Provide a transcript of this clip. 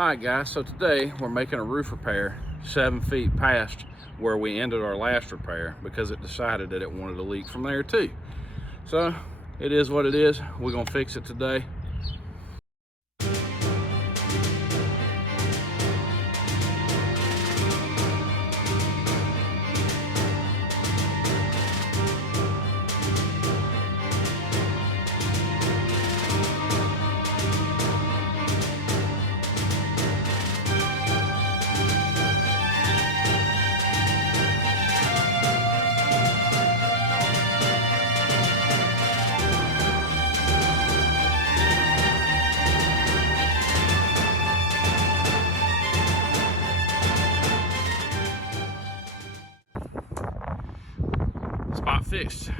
Alright guys, so today we're making a roof repair 7 feet past where we ended our last repair because it decided that it wanted to leak from there too. So it is what it is. We're gonna fix it today. Spot fixed.